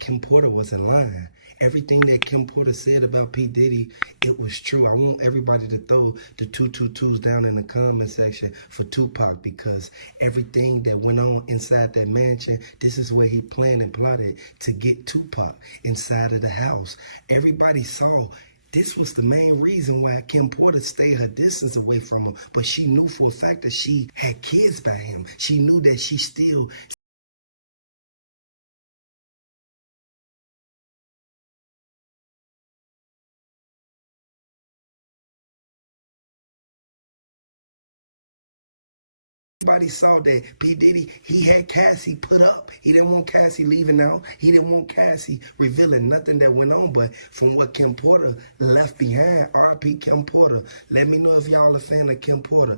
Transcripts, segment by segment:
Kim Porter wasn't lying. Everything that Kim Porter said about P. Diddy, it was true. I want everybody to throw the 222s down in the comment section for Tupac, because everything that went on inside that mansion, this is where he planned and plotted to get Tupac inside of the house. Everybody saw this was the main reason why Kim Porter stayed her distance away from him, but she knew for a fact that she had kids by him. She knew that she still everybody saw that P. Diddy, he had Cassie put up. He didn't want Cassie leaving out. He didn't want Cassie revealing nothing that went on. But from what Kim Porter left behind, R.P. Kim Porter, let me know if y'all a fan of Kim Porter.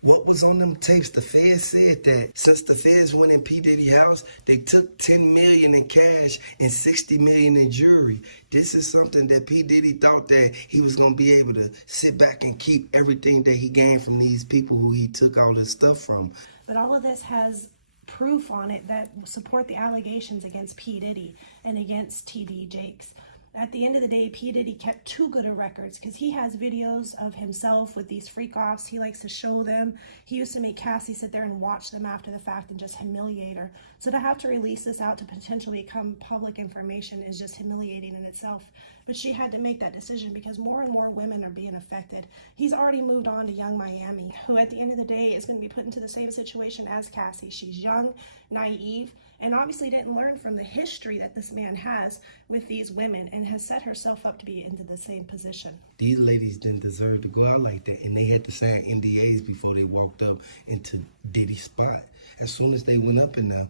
What was on them tapes? The feds said that since the feds went in P. Diddy's house, they took $10 million in cash and $60 million in jewelry. This is something that P. Diddy thought that he was going to be able to sit back and keep everything that he gained from these people who he took all this stuff from. But all of this has proof on it that support the allegations against P. Diddy and against T.D. Jakes. At the end of the day, P. Diddy kept too good of records because he has videos of himself with these freak-offs. He likes to show them. He used to make Cassie sit there and watch them after the fact and just humiliate her. So to have to release this out to potentially become public information is just humiliating in itself. But she had to make that decision because more and more women are being affected. He's already moved on to Young Miami, who at the end of the day is going to be put into the same situation as Cassie. She's young, naive, and obviously didn't learn from the history that this man has with these women and has set herself up to be into the same position. These ladies didn't deserve to go out like that, and they had to sign NDAs before they walked up into Diddy's spot. As soon as they went up in there,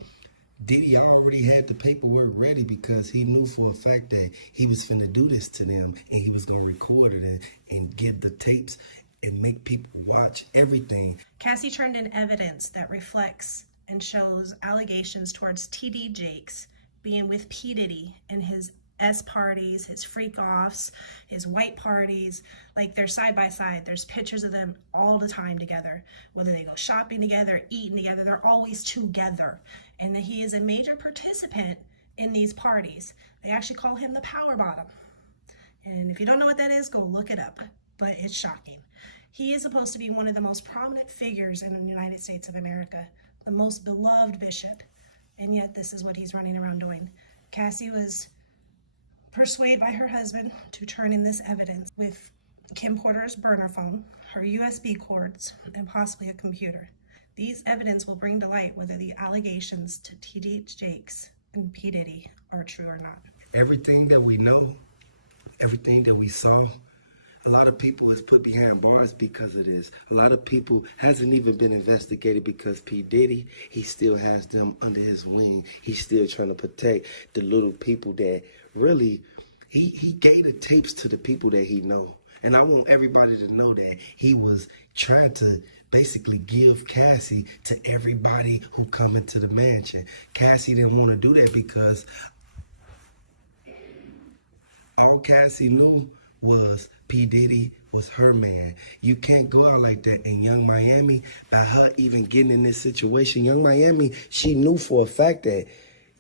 Diddy already had the paperwork ready because he knew for a fact that he was finna do this to them, and he was gonna record it and give the tapes and make people watch everything. Cassie turned in evidence that reflects and shows allegations towards T.D. Jakes being with P. Diddy and his S parties, his freak offs, his white parties. Like, they're side by side. There's pictures of them all the time together. Whether they go shopping together, eating together, they're always together. And that he is a major participant in these parties. They actually call him the power bottom. And if you don't know what that is, go look it up. But it's shocking. He is supposed to be one of the most prominent figures in the United States of America, the most beloved bishop, and yet this is what he's running around doing. Cassie was persuaded by her husband to turn in this evidence with Kim Porter's burner phone, her USB cords, and possibly a computer. These evidence will bring to light whether the allegations to T.D. Jakes and P. Diddy are true or not. Everything that we know, everything that we saw, a lot of people is put behind bars because of this. A lot of people hasn't even been investigated because P. Diddy, he still has them under his wing. He's still trying to protect the little people that really, he gave the tapes to the people that he know. And I want everybody to know that he was trying to basically give Cassie to everybody who come into the mansion. Cassie didn't want to do that because all Cassie knew was P. Diddy was her man. You can't go out like that in Young Miami. By her even getting in this situation, Young Miami, she knew for a fact that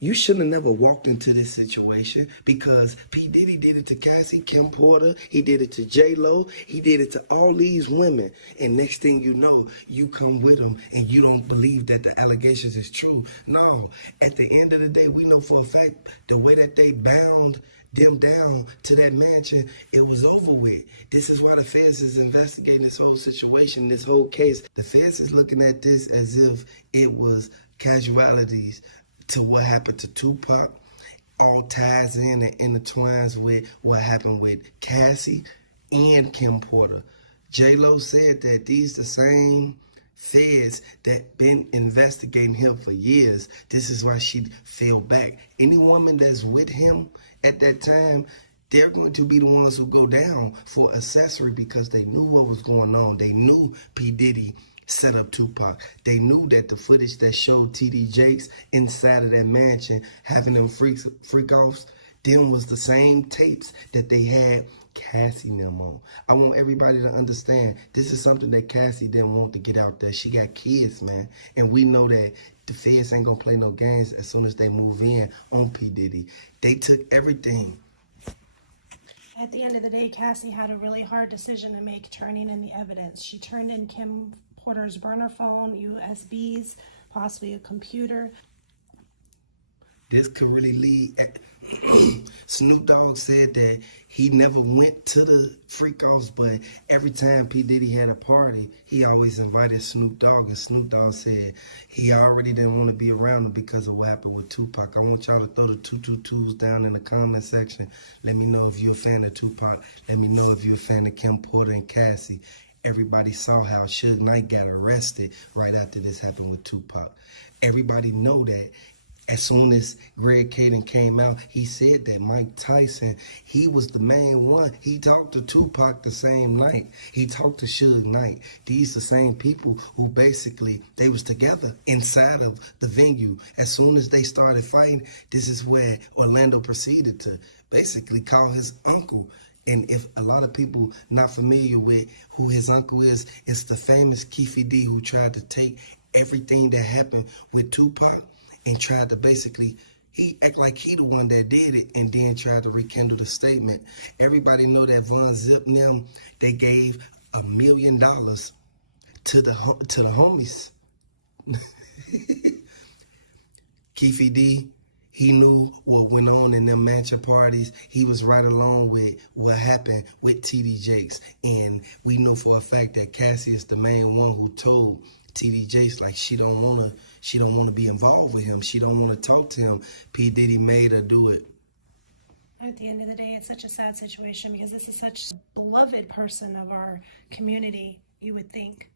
you shouldn't have never walked into this situation because P. Diddy did it to Cassie, Kim Porter, he did it to J-Lo, he did it to all these women. And next thing you know, you come with them and you don't believe that the allegations is true. No, at the end of the day, we know for a fact the way that they bound them down to that mansion, it was over with. This is why the feds is investigating this whole situation, this whole case. The feds is looking at this as if it was casualties to what happened to Tupac, all ties in and intertwines with what happened with Cassie and Kim Porter. J-Lo said that these the same feds that been investigating him for years. This is why she fell back. Any woman that's with him at that time, they're going to be the ones who go down for accessory because they knew what was going on. They knew P. Diddy set up Tupac. They knew that the footage that showed T.D. Jakes inside of that mansion having them freak-offs, them was the same tapes that they had Cassie and them on. I want everybody to understand this is something that Cassie didn't want to get out there. She got kids, man. And we know that the feds ain't gonna play no games as soon as they move in on P. Diddy. They took everything. At the end of the day, Cassie had a really hard decision to make turning in the evidence. She turned in Kim Porter's burner phone, USBs, possibly a computer. This could really lead. Snoop Dogg said that he never went to the freak offs, but every time P. Diddy had a party, he always invited Snoop Dogg, and Snoop Dogg said he already didn't want to be around him because of what happened with Tupac. I want y'all to throw the 222s down in the comment section. Let me know if you're a fan of Tupac. Let me know if you're a fan of Kim Porter and Cassie. Everybody saw how Suge Knight got arrested right after this happened with Tupac. Everybody know that as soon as Greg Caden came out, he said that Mike Tyson, he was the main one. He talked to Tupac the same night. He talked to Suge Knight. These the same people who basically, they was together inside of the venue. As soon as they started fighting, this is where Orlando proceeded to basically call his uncle. And if a lot of people not familiar with who his uncle is, it's the famous Keefe D who tried to take everything that happened with Tupac and tried to basically, he act like he the one that did it and then tried to rekindle the statement. Everybody know that Von Zip and them, they gave $1 million to the homies. Keefe D, he knew what went on in them mansion parties. He was right along with what happened with TD Jakes. And we know for a fact that Cassie is the main one who told TD Jakes like she don't wanna be involved with him. She don't wanna talk to him. P. Diddy made her do it. At the end of the day, it's such a sad situation because this is such a beloved person of our community, you would think.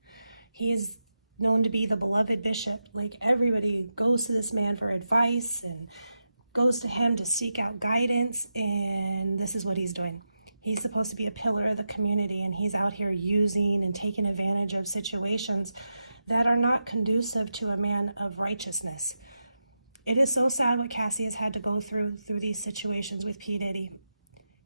He is known to be the beloved bishop. Like, everybody goes to this man for advice and goes to him to seek out guidance, and this is what he's doing. He's supposed to be a pillar of the community, and he's out here using and taking advantage of situations that are not conducive to a man of righteousness. It is so sad what Cassie has had to go through these situations with P. Diddy.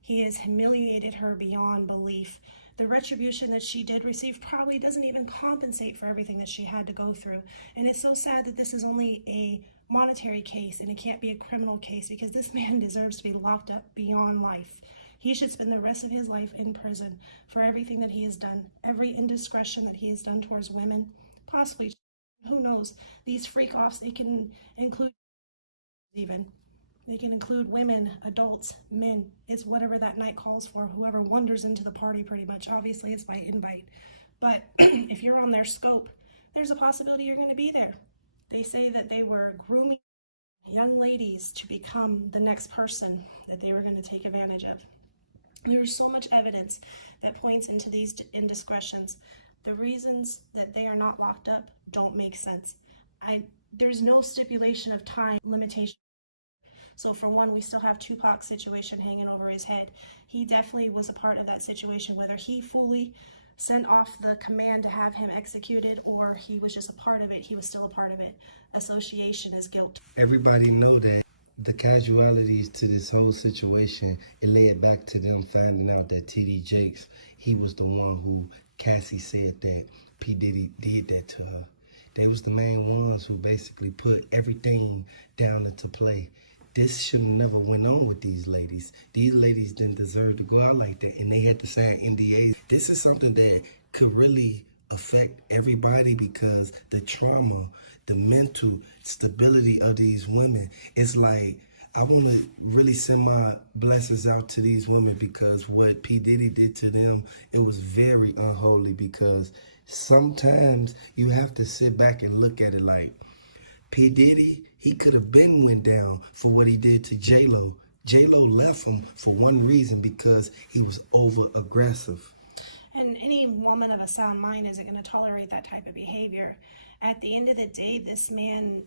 He has humiliated her beyond belief. The retribution that she did receive probably doesn't even compensate for everything that she had to go through. And it's so sad that this is only a monetary case and it can't be a criminal case, because this man deserves to be locked up beyond life. He should spend the rest of his life in prison for everything that he has done, every indiscretion that he has done towards women, possibly, who knows, these freak offs, they can include even. They can include women, adults, men. It's whatever that night calls for, whoever wanders into the party pretty much. Obviously, it's by invite. But if you're on their scope, there's a possibility you're going to be there. They say that they were grooming young ladies to become the next person that they were going to take advantage of. There's so much evidence that points into these indiscretions. The reasons that they are not locked up don't make sense. There's no stipulation of time limitation. So for one, we still have Tupac's situation hanging over his head. He definitely was a part of that situation, whether he fully sent off the command to have him executed or he was just a part of it. He was still a part of it. Association is guilt. Everybody know that the casualties to this whole situation, it led back to them finding out that TD Jakes, he was the one who Cassie said that P. Diddy did that to her. They was the main ones who basically put everything down into play. This should have never went on with these ladies. These ladies didn't deserve to go out like that, and they had to sign NDAs. This is something that could really affect everybody because the trauma, the mental stability of these women, it's like, I want to really send my blessings out to these women because what P. Diddy did to them, it was very unholy because sometimes you have to sit back and look at it like, P. Diddy, he could have been went down for what he did to J-Lo. J-Lo left him for one reason, because he was over aggressive. And any woman of a sound mind isn't going to tolerate that type of behavior. At the end of the day, this man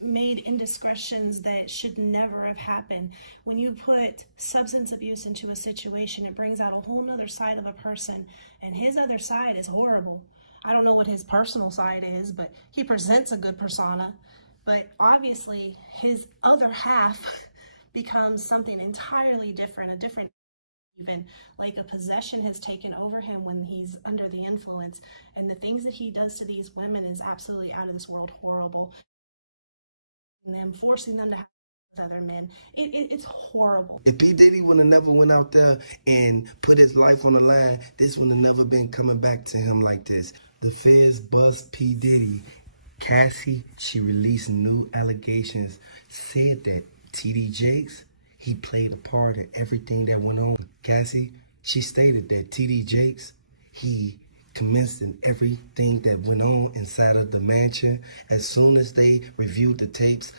made indiscretions that should never have happened. When you put substance abuse into a situation, it brings out a whole nother side of a person, and his other side is horrible. I don't know what his personal side is, but he presents a good persona. But obviously, his other half becomes something entirely different, a different, even like a possession has taken over him when he's under the influence. And the things that he does to these women is absolutely out of this world horrible. And them forcing them to have other men. It's horrible. If P. Diddy would have never went out there and put his life on the line, this would have never been coming back to him like this. The feds bust P. Diddy. Cassie, she released new allegations, said that T.D. Jakes, he played a part in everything that went on. Cassie, she stated that T.D. Jakes, he commenced in everything that went on inside of the mansion. As soon as they reviewed the tapes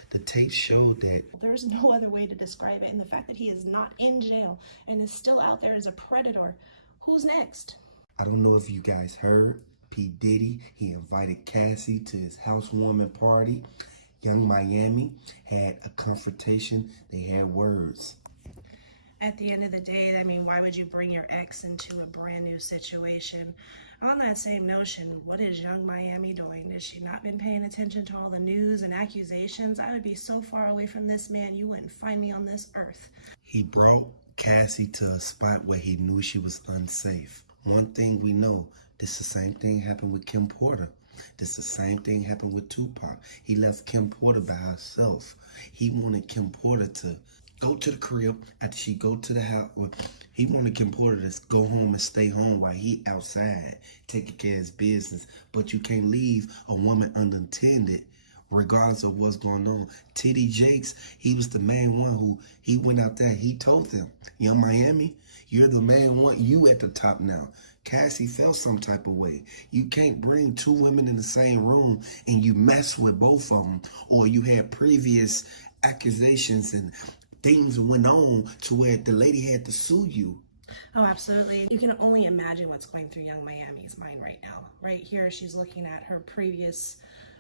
showed that there's no other way to describe it. And the fact that he is not in jail and is still out there as a predator, who's next? I don't know if you guys heard, P. Diddy, he invited Cassie to his housewarming party. Young Miami had a confrontation. They had words. At the end of the day, I mean, why would you bring your ex into a brand new situation? On that same notion, what is Young Miami doing? Has she not been paying attention to all the news and accusations? I would be so far away from this man, you wouldn't find me on this earth. He brought Cassie to a spot where he knew she was unsafe. One thing we know, this the same thing happened with Kim Porter. This the same thing happened with Tupac. He left Kim Porter by herself. He wanted Kim Porter to go to the crib after she go to the house. Well, he wanted Kim Porter to go home and stay home while he outside taking care of his business. But you can't leave a woman unattended regardless of what's going on. T.D. Jakes, he was the main one who, he went out there, he told them, Young Miami, you're the main one, you at the top now. Cassie felt some type of way. You can't bring two women in the same room and you mess with both of them, or you had previous accusations and things went on to where the lady had to sue you. Oh, absolutely. You can only imagine what's going through Young Miami's mind right now. Right here, she's looking at her previous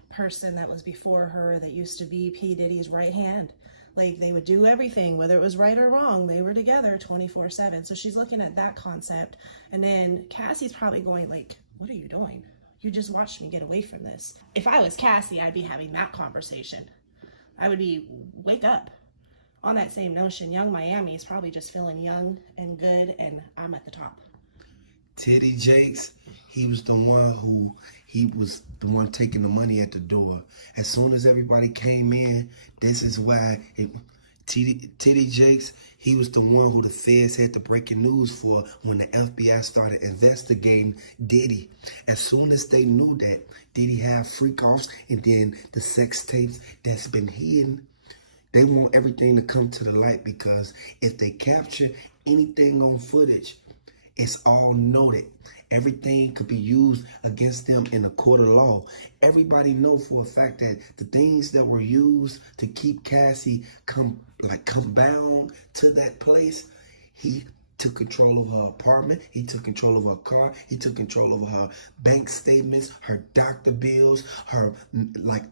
person that was before her that used to be P. Diddy's right hand. Like, they would do everything, whether it was right or wrong. They were together 24/7. So she's looking at that concept. And then Cassie's probably going like, what are you doing? You just watched me get away from this. If I was Cassie, I'd be having that conversation. I would be, wake up. On that same notion, Young Miami is probably just feeling young and good, and I'm at the top. T.D. Jakes, he was the one taking the money at the door. As soon as everybody came in, this is why T.D. Jakes, he was the one who the feds had the breaking news for when the FBI started investigating Diddy. As soon as they knew that Diddy had freak-offs and then the sex tapes that's been hidden, they want everything to come to the light, because if they capture anything on footage, it's all noted. Everything could be used against them in a court of law. Everybody know for a fact that the things that were used to keep Cassie come bound to that place, he took control of her apartment, he took control of her car, he took control of her bank statements, her doctor bills, her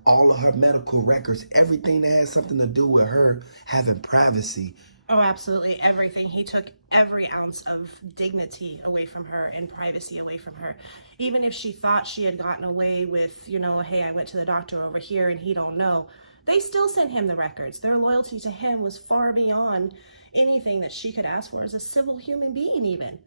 all of her medical records, everything that has something to do with her having privacy. Oh, absolutely everything. He took every ounce of dignity away from her and privacy away from her. Even if she thought she had gotten away with, hey, I went to the doctor over here and he don't know, they still sent him the records. Their loyalty to him was far beyond anything that she could ask for as a civil human being even.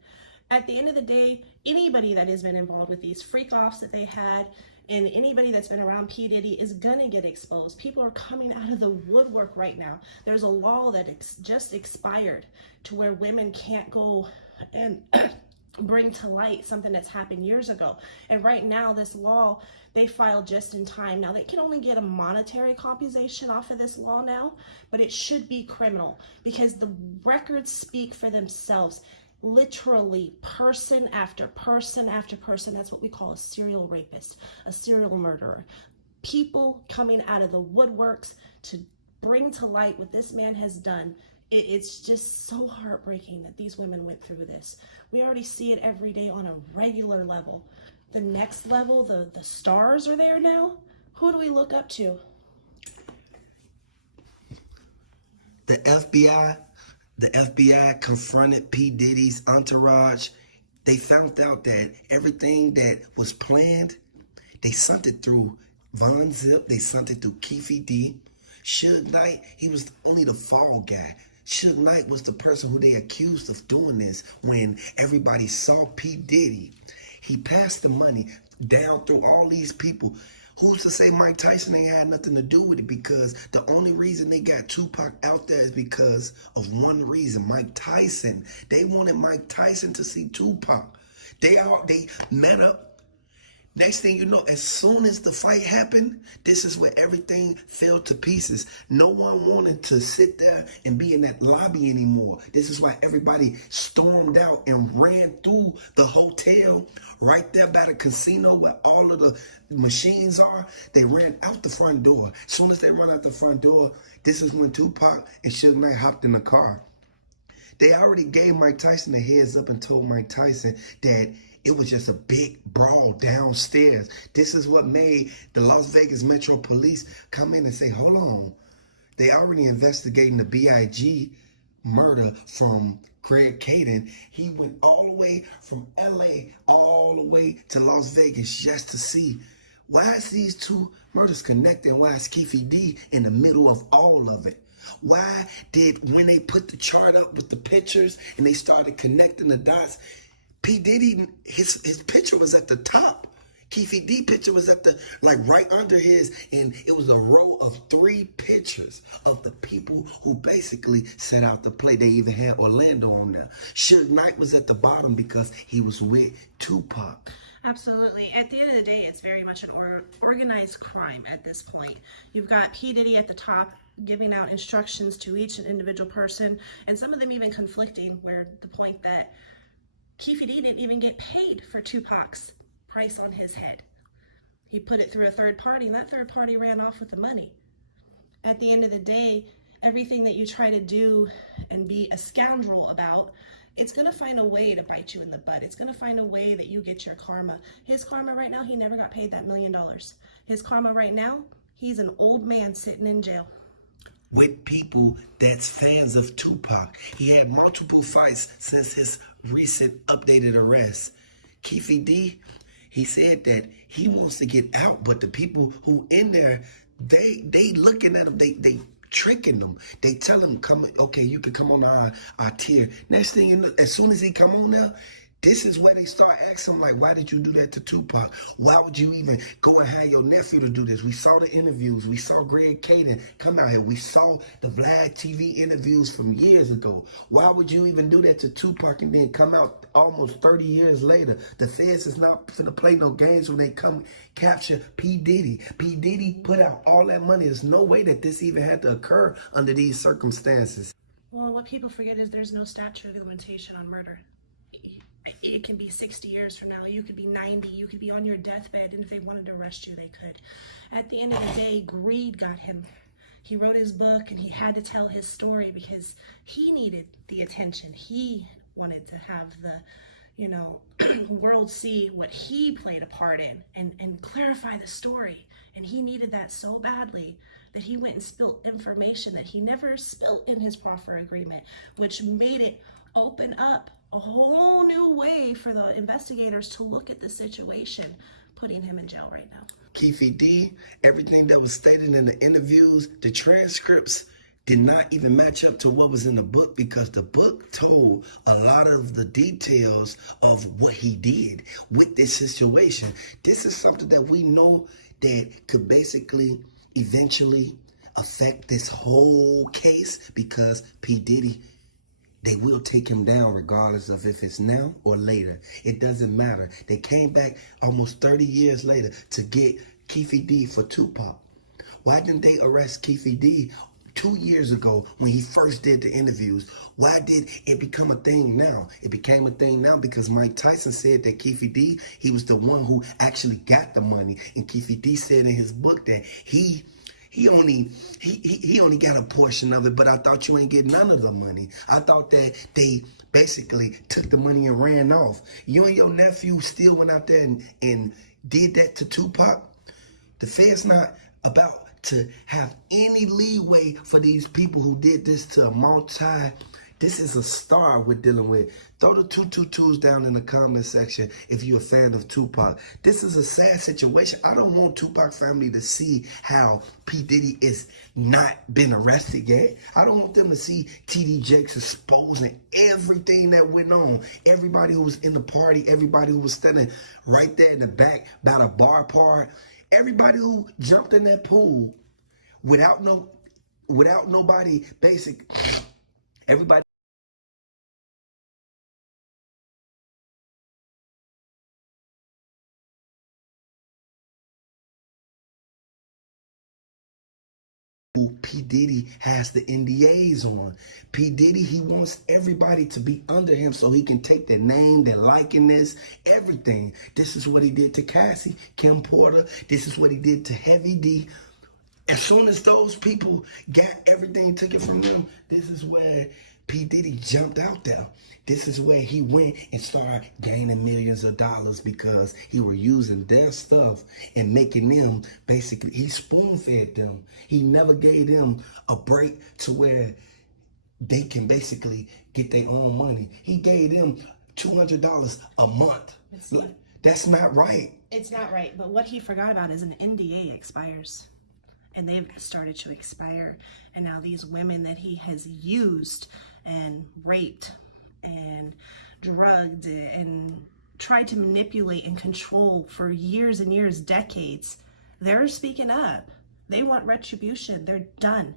At the end of the day, anybody that has been involved with these freak-offs that they had and anybody that's been around P. Diddy is going to get exposed. People are coming out of the woodwork right now. There's a law that just expired to where women can't go and bring to light something that's happened years ago. And right now, this law, they filed just in time. Now, they can only get a monetary compensation off of this law now, but it should be criminal because the records speak for themselves. Literally, person after person after person. That's what we call a serial rapist, a serial murderer. People coming out of the woodworks to bring to light what this man has done. It's just so heartbreaking that these women went through this. We already see it every day on a regular level. The next level, the stars are there now. Who do we look up to? The FBI confronted P. Diddy's entourage. They found out that everything that was planned, they sent it through Von Zip, they sent it through Keefe D. Suge Knight, he was only the fall guy. Suge Knight was the person who they accused of doing this when everybody saw P. Diddy. He passed the money down through all these people Who's to say Mike Tyson ain't had nothing to do with it? Because the only reason they got Tupac out there is because of one reason, Mike Tyson. They wanted Mike Tyson to see Tupac. They met up. Next thing you know, as soon as the fight happened, this is where everything fell to pieces. No one wanted to sit there and be in that lobby anymore. This is why everybody stormed out and ran through the hotel right there by the casino where all of the machines are. They ran out the front door. As soon as they run out the front door, this is when Tupac and Suge Knight hopped in the car. They already gave Mike Tyson a heads up and told Mike Tyson that it was just a big brawl downstairs. This is what made the Las Vegas Metro Police come in and say, hold on. They already investigating the B.I.G. murder from Greg Caden. He went all the way from L.A. all the way to Las Vegas just to see why is these two murders connected and why is Keefe D in the middle of all of it. Why did, when they put the chart up with the pictures and they started connecting the dots, P. Diddy, his picture was at the top. Keefe D picture was at the, like right under his, and it was a row of 3 pictures of the people who basically set out to play. They even had Orlando on there. Suge Knight was at the bottom because he was with Tupac. Absolutely. At the end of the day, it's very much an organized crime at this point. You've got P. Diddy at the top giving out instructions to each individual person, and some of them even conflicting, where the point that Keefe D didn't even get paid for Tupac's price on his head. He put it through a third party, and that third party ran off with the money. At the end of the day, everything that you try to do and be a scoundrel about, it's going to find a way to bite you in the butt. It's going to find a way that you get your karma. His karma right now, he never got paid that $1 million. His karma right now, he's an old man sitting in jail. With people that's fans of Tupac. He had multiple fights since his recent updated arrest. Keefe D, he said that he wants to get out, but the people who in there, they looking at him, they tricking them. They tell him, come, okay, you can come on our tier. Next thing you know, as soon as he come on there, this is where they start asking him, like, why did you do that to Tupac? Why would you even go and hire your nephew to do this? We saw the interviews. We saw Greg Caden come out here. We saw the Vlad TV interviews from years ago. Why would you even do that to Tupac and then come out almost 30 years later? The feds is not finna play no games when they come capture P. Diddy. P. Diddy put out all that money. There's no way that this even had to occur under these circumstances. Well, what people forget is there's no statute of limitation on murder. It can be 60 years from now. You could be 90. You could be on your deathbed. And if they wanted to arrest you, they could. At the end of the day, greed got him. He wrote his book and he had to tell his story because he needed the attention. He wanted to have the, world see what he played a part in and clarify the story. And he needed that so badly that he went and spilled information that he never spilled in his proffer agreement, which made it open up a whole new way for the investigators to look at the situation, putting him in jail right now. Keefe D, everything that was stated in the interviews, the transcripts did not even match up to what was in the book because the book told a lot of the details of what he did with this situation. This is something that we know that could basically eventually affect this whole case because P. Diddy, they will take him down regardless of if it's now or later. It doesn't matter. They came back almost 30 years later to get Keefe D for Tupac. Why didn't they arrest Keefe D 2 years ago when he first did the interviews? Why did it become a thing now? It became a thing now because Mike Tyson said that Keefe D, he was the one who actually got the money. And Keefe D said in his book that he only got a portion of it, but I thought you ain't get none of the money. I thought that they basically took the money and ran off. You and your nephew still went out there and did that to Tupac. The Fed's not about to have any leeway for these people who did this to a This is a star we're dealing with. Throw the 222s down in the comment section if you're a fan of Tupac. This is a sad situation. I don't want Tupac family to see how P. Diddy is not been arrested yet. I don't want them to see T.D. Jakes exposing everything that went on. Everybody who was in the party, everybody who was standing right there in the back by the bar part. Everybody who jumped in that pool without nobody basic, everybody P. Diddy has the NDAs on. P. Diddy, he wants everybody to be under him so he can take their name, their likeness, everything. This is what he did to Cassie, Kim Porter. This is what he did to Heavy D. As soon as those people got everything, took it from them, this is where P. Diddy jumped out there. This is where he went and started gaining millions of dollars because he were using their stuff and making them basically, he spoon fed them. He never gave them a break to where they can basically get their own money. He gave them $200 a month. That's not right. It's not right, but what he forgot about is an NDA expires. And they've started to expire. And now these women that he has used and raped and drugged and tried to manipulate and control for years and years, decades, they're speaking up. They want retribution. They're done.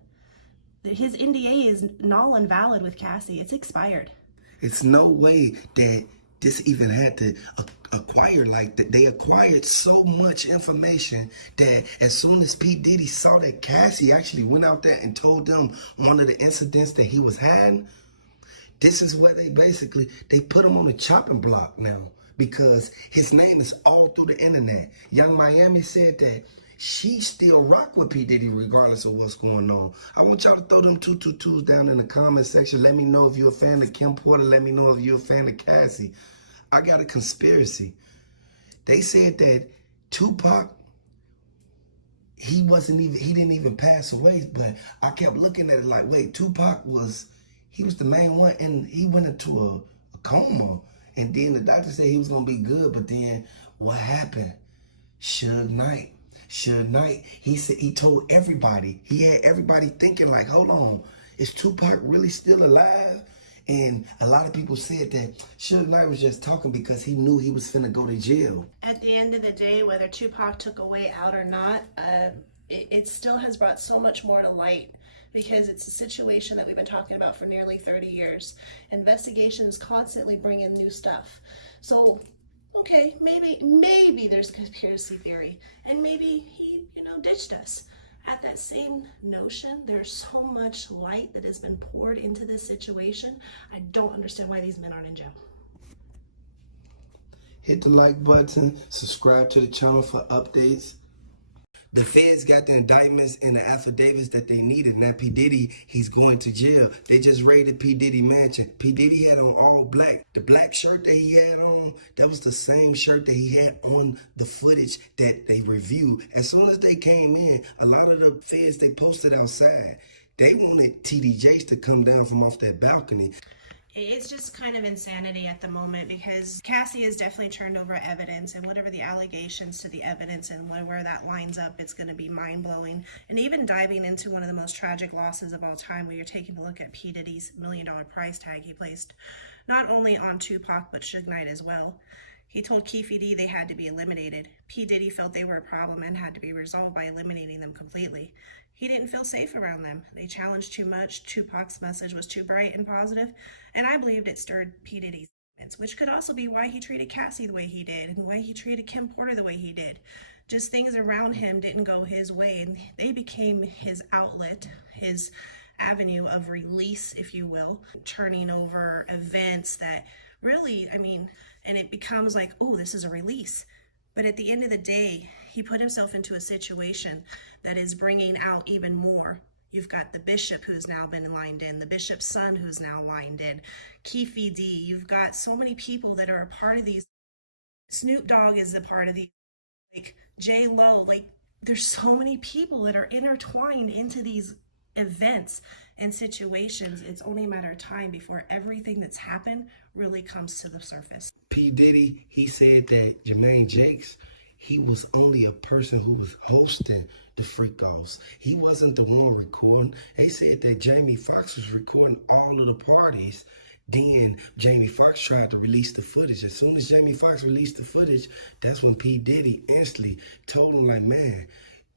His NDA is null and valid with Cassie. It's expired. It's no way that this even had to acquire like that. They acquired so much information that as soon as P. Diddy saw that Cassie actually went out there and told them one of the incidents that he was having, this is where they put him on a chopping block now because his name is all through the internet. Young Miami said that she still rock with P. Diddy regardless of what's going on. I want y'all to throw them 222s down in the comment section. Let me know if you're a fan of Kim Porter. Let me know if you're a fan of Cassie. I got a conspiracy. They said that Tupac, he didn't even pass away, but I kept looking at it like, wait, he was the main one, and he went into a coma, and then the doctor said he was going to be good, but then what happened? Suge Knight, he told everybody, he had everybody thinking like, hold on, is Tupac really still alive? And a lot of people said that Suge Knight was just talking because he knew he was finna go to jail. At the end of the day, whether Tupac took a way out or not, it still has brought so much more to light because it's a situation that we've been talking about for nearly 30 years. Investigations constantly bring in new stuff. So, okay, maybe there's a conspiracy theory, and maybe he, ditched us. At that same notion, there's so much light that has been poured into this situation. I don't understand why these men aren't in jail. Hit the like button, subscribe to the channel for updates. The feds got the indictments and the affidavits that they needed. Now P. Diddy, he's going to jail. They just raided P. Diddy mansion. P. Diddy had on all black. The black shirt that he had on, that was the same shirt that he had on the footage that they reviewed. As soon as they came in, a lot of the feds, they posted outside. They wanted TD Jakes to come down from off that balcony. It's just kind of insanity at the moment because Cassie has definitely turned over evidence, and whatever the allegations to the evidence and where that lines up, it's going to be mind-blowing. And even diving into one of the most tragic losses of all time, where you're taking a look at P. Diddy's $1 million price tag he placed not only on Tupac but Suge Knight as well. He told Keefe D they had to be eliminated. P. Diddy felt they were a problem and had to be resolved by eliminating them completely. He didn't feel safe around them. They challenged too much. Tupac's message was too bright and positive, and I believed it stirred P. Diddy's sentiments, which could also be why he treated Cassie the way he did and why he treated Kim Porter the way he did. Just things around him didn't go his way, and they became his outlet, his avenue of release, if you will, turning over events that really, and it becomes like, oh, this is a release. But at the end of the day, he put himself into a situation that is bringing out even more. You've got the bishop who's now been lined in, the bishop's son who's now lined in, Keefe D. You've got so many people that are a part of these. Snoop Dogg is a part of these, like J. Lo. Like, there's so many people that are intertwined into these events and situations. It's only a matter of time before everything that's happened really comes to the surface. P. Diddy, he said that Jermaine Jakes, he was only a person who was hosting the freak-offs. He wasn't the one recording. They said that Jamie Foxx was recording all of the parties Then Jamie Foxx tried to release the footage. As soon as Jamie Foxx released the footage, that's when P. Diddy instantly told him, like, man,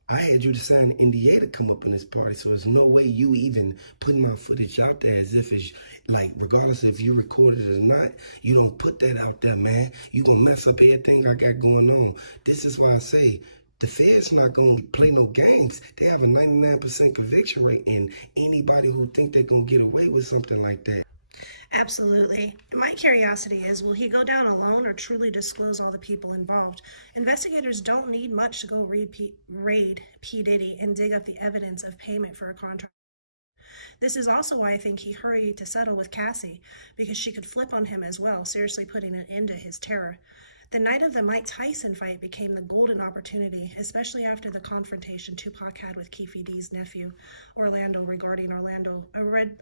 I had you to sign an NDA to come up in this party, so there's no way you even putting my footage out there as if it's like, regardless if you recorded it or not, you don't put that out there, man. You gonna mess up everything I got going on. This is why I say the Fed's not gonna play no games. They have a 99% conviction rate, and anybody who think they're gonna get away with something like that. Absolutely. My curiosity is, will he go down alone or truly disclose all the people involved? Investigators don't need much to go raid P. Diddy and dig up the evidence of payment for a contract. This is also why I think he hurried to settle with Cassie, because she could flip on him as well, seriously putting an end to his terror. The night of the Mike Tyson fight became the golden opportunity, especially after the confrontation Tupac had with Keefe D's nephew, Orlando, regarding Orlando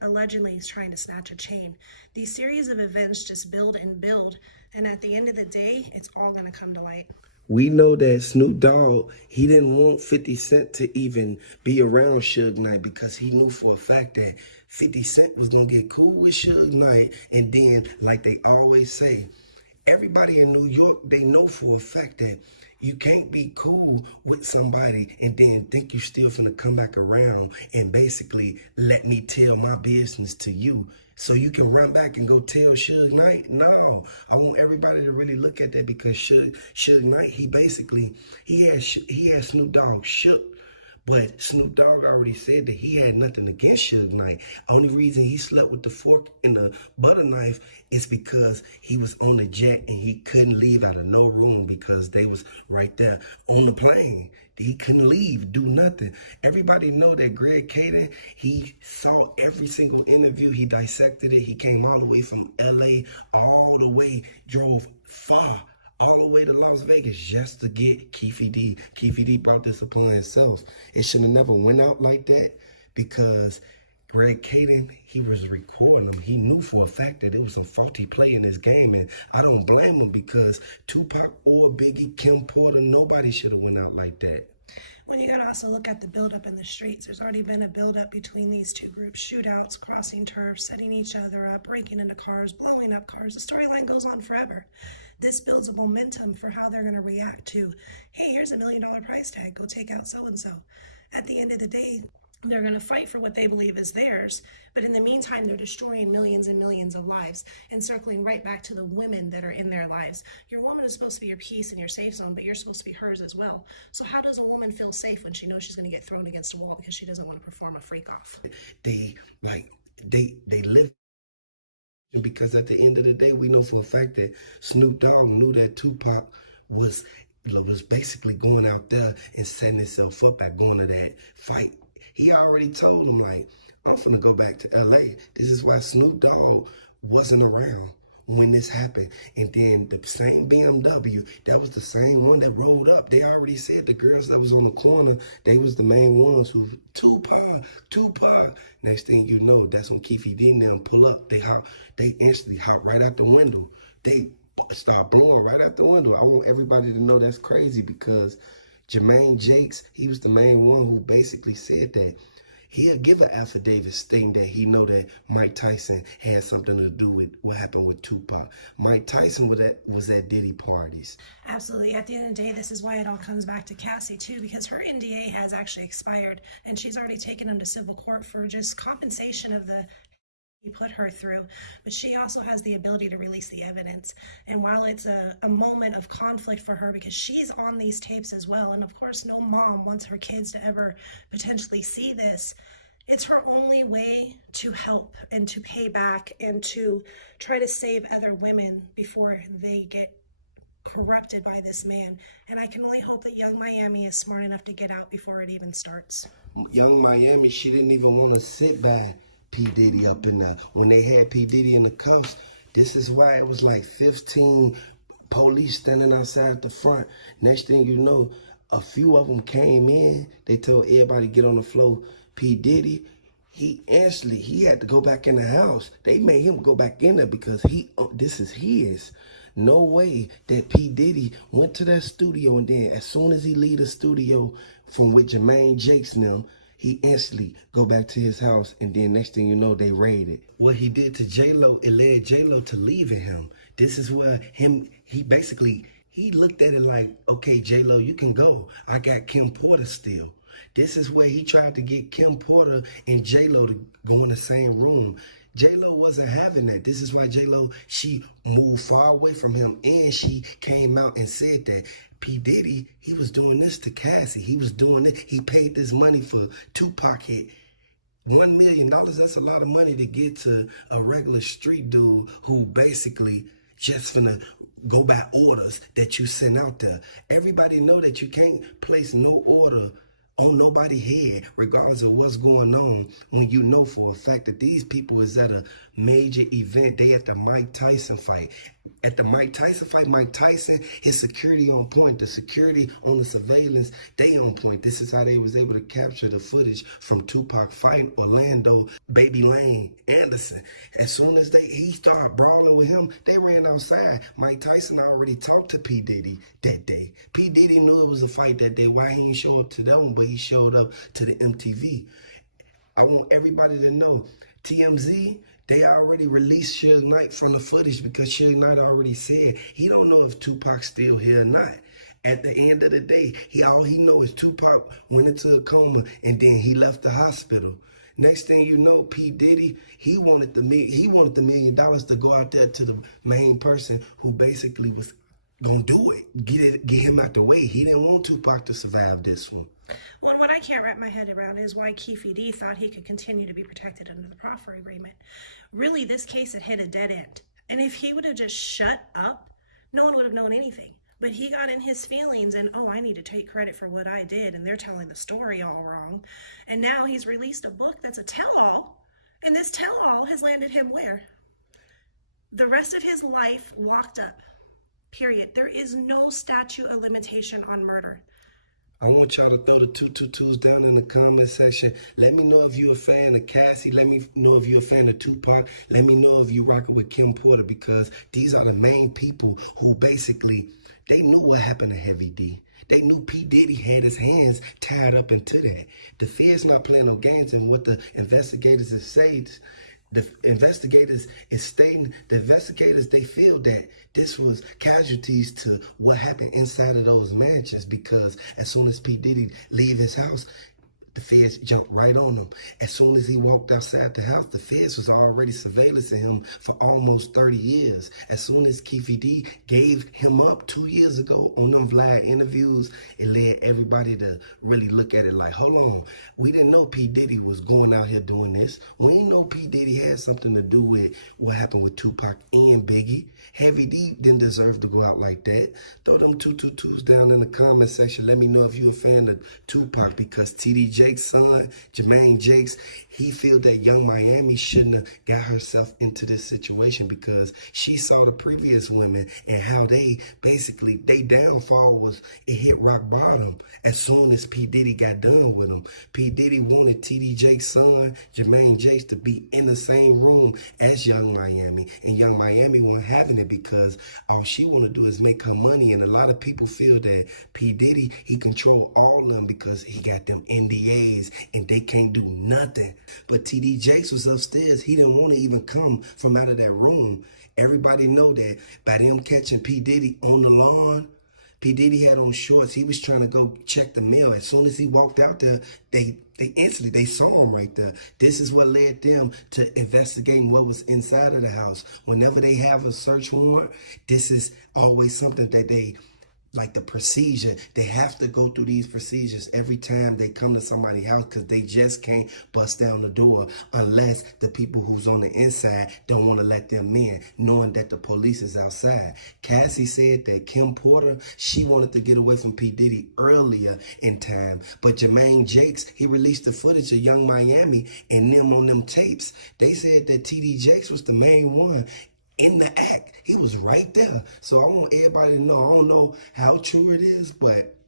allegedly trying to snatch a chain. These series of events just build and build, and at the end of the day, it's all going to come to light. We know that Snoop Dogg, he didn't want 50 Cent to even be around Suge Knight because he knew for a fact that 50 Cent was going to get cool with Suge Knight. And then, like they always say, everybody in New York, they know for a fact that you can't be cool with somebody and then think you still finna come back around and basically let me tell my business to you. So you can run back and go tell Suge Knight? No, I want everybody to really look at that because Suge Knight, he had Snoop Dogg shook. But Snoop Dogg already said that he had nothing against Suge Knight. Only reason he slept with the fork and the butter knife is because he was on the jet and he couldn't leave out of no room because they was right there on the plane. He couldn't leave, do nothing. Everybody know that Greg Caden, he saw every single interview. He dissected it. He came all the way from L.A., all the way, drove far, all the way to Las Vegas just to get Keefe D. Keefe D brought this upon himself. It should have never went out like that because Greg Caden, he was recording him. He knew for a fact that it was some faulty play in this game, and I don't blame him because Tupac or Biggie, Kim Porter, nobody should have went out like that. When you got to also look at the buildup in the streets, there's already been a buildup between these two groups, shootouts, crossing turf, setting each other up, breaking into cars, blowing up cars. The storyline goes on forever. This builds a momentum for how they're going to react to, hey, here's $1 million price tag, go take out so-and-so. At the end of the day, they're going to fight for what they believe is theirs, but in the meantime, they're destroying millions and millions of lives and circling right back to the women that are in their lives. Your woman is supposed to be your peace and your safe zone, but you're supposed to be hers as well. So how does a woman feel safe when she knows she's going to get thrown against a wall because she doesn't want to perform a freak off? They live because at the end of the day, we know for a fact that Snoop Dogg knew that Tupac was basically going out there and setting himself up by going to that fight. He already told him, like, I'm finna go back to L.A. This is why Snoop Dogg wasn't around when this happened. And then the same BMW, that was the same one that rolled up. They already said the girls that was on the corner, they was the main ones who, Tupac. Next thing you know, that's when Keefe D and them pull up. They instantly hop right out the window. They start blowing right out the window. I want everybody to know that's crazy because Jermaine Jakes, he was the main one who basically said that he'll give an affidavit stating that he know that Mike Tyson had something to do with what happened with Tupac. Mike Tyson was at Diddy parties. Absolutely. At the end of the day, this is why it all comes back to Cassie, too, because her NDA has actually expired, and she's already taken him to civil court for just compensation of the he put her through, but she also has the ability to release the evidence. And while it's a moment of conflict for her because she's on these tapes as well, and of course no mom wants her kids to ever potentially see this, it's her only way to help and to pay back and to try to save other women before they get corrupted by this man. And I can only hope that young Miami is smart enough to get out before it even starts. Young Miami, she didn't even want to sit by P. Diddy up in there. When they had P. Diddy in the cuffs, this is why it was like 15 police standing outside the front. Next thing you know, a few of them came in. They told everybody to get on the floor. P. Diddy, he had to go back in the house. They made him go back in there because this is his. No way that P. Diddy went to that studio and then as soon as he leave the studio from with Jermaine Jakes and them, he instantly go back to his house, and then next thing you know, they raided. what he did to J-Lo, it led J-Lo to leaving him. This is where he looked at it like, okay, J-Lo, you can go. I got Kim Porter still. This is where he tried to get Kim Porter and J-Lo to go in the same room. J-Lo wasn't having that. This is why J-Lo, she moved far away from him, and she came out and said that P. Diddy, he was doing this to Cassie. He was doing it. He paid this money for Tupac hit. $1 million, that's a lot of money to get to a regular street dude who basically just finna go by orders that you send out there. Everybody know that you can't place no order on nobody's head, regardless of what's going on, when you know for a fact that these people is at a major event. They at the Mike Tyson fight. At the Mike Tyson fight, Mike Tyson, his security on point. The security on the surveillance, they on point. This is how they was able to capture the footage from Tupac fighting Orlando Baby Lane Anderson. As soon as he started brawling with him, they ran outside. Mike Tyson already talked to P. Diddy that day. P. Diddy knew it was a fight that day. Why he didn't show up to that one, but he showed up to the MTV. I want everybody to know, TMZ, they already released Suge Knight from the footage because Suge Knight already said he don't know if Tupac's still here or not. At the end of the day, all he know is Tupac went into a coma and then he left the hospital. Next thing you know, P. Diddy, he wanted the $1 million to go out there to the main person who basically was gonna do it, get him out the way. He didn't want Tupac to survive this one. Well, and what I can't wrap my head around is why Keefe D thought he could continue to be protected under the proffer agreement. Really, this case had hit a dead end. And if he would have just shut up, no one would have known anything. But he got in his feelings and, oh, I need to take credit for what I did, and they're telling the story all wrong. And now he's released a book that's a tell-all, and this tell-all has landed him where? The rest of his life locked up, period. There is no statute of limitation on murder. I want y'all to throw the 222s down in the comment section. Let me know if you're a fan of Cassie. Let me know if you're a fan of Tupac. Let me know if you rocking with Kim Porter, because these are the main people who basically, they knew what happened to Heavy D. They knew P. Diddy had his hands tied up into that. The Fed's not playing no games, and what the investigators have said, the investigators, they feel that this was casualties to what happened inside of those mansions, because as soon as P. Diddy leave his house, the feds jumped right on him. As soon as he walked outside the house, the feds was already surveillancing him for almost 30 years. As soon as Keefe D gave him up 2 years ago on them Vlad interviews, it led everybody to really look at it like, hold on, we didn't know P. Diddy was going out here doing this. We didn't know P. Diddy had something to do with what happened with Tupac and Biggie. Heavy D didn't deserve to go out like that. Throw them 222s down in the comment section. Let me know if you're a fan of Tupac, because TD Jake's son, Jermaine Jakes, he feel that Young Miami shouldn't have got herself into this situation, because she saw the previous women and how they basically, they downfall was, it hit rock bottom as soon as P. Diddy got done with him. P. Diddy wanted TD Jake's son, Jermaine Jakes, to be in the same room as Young Miami, and Young Miami wasn't having it because all she want to do is make her money. And a lot of people feel that P. Diddy, he control all of them because he got them NDAs and they can't do nothing. But TD Jakes was upstairs. He didn't want to even come from out of that room. Everybody know that by them catching P. Diddy on the lawn, P. Diddy had on shorts. He was trying to go check the mail. As soon as he walked out there, they instantly, they saw him right there. This is what led them to investigating what was inside of the house. Whenever they have a search warrant, this is always something that they, like the procedure, they have to go through these procedures every time they come to somebody's house, because they just can't bust down the door unless the people who's on the inside don't want to let them in, knowing that the police is outside. Cassie said that Kim Porter, she wanted to get away from P. Diddy earlier in time, but Jermaine Jakes, he released the footage of Young Miami and them on them tapes. They said that TD Jakes was the main one in the act. He was right there. So I want everybody to know, I don't know how true it is, but